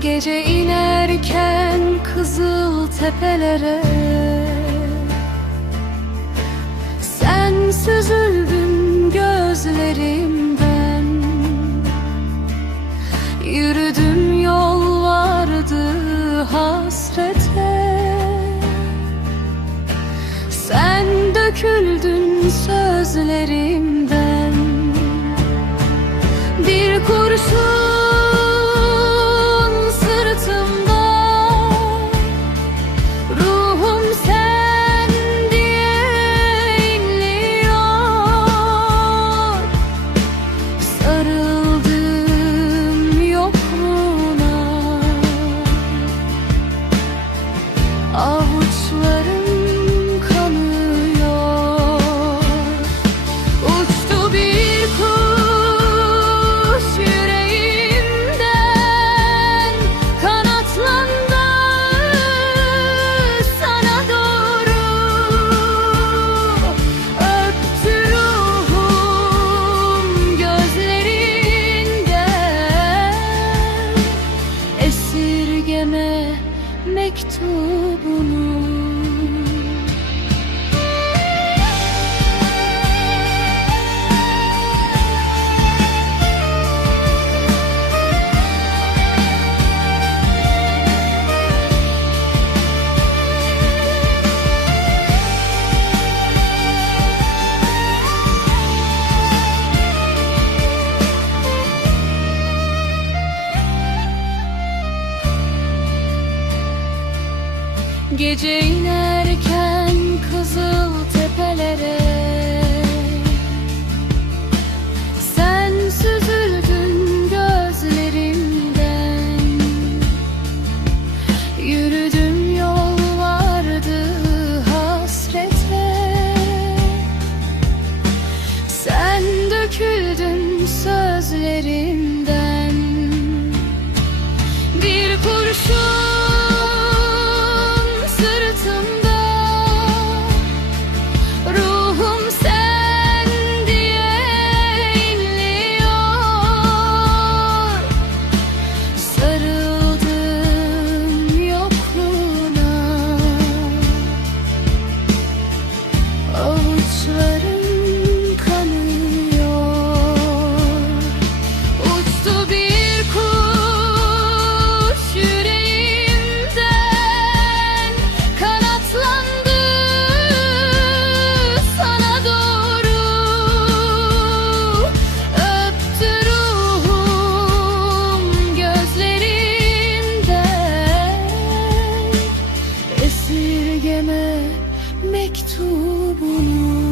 Gece inerken kızıl tepelere. Sen süzüldün gözlerimden. Yürüdüm yol vardı hasrete. Sen döküldün sözlerimden. Bir kurşun Gece inerken kızıl tepelere. Sen süzüldün gözlerimden. Yürüdüm yol vardı hasrete Sen döküldün sözlerimden mektubunu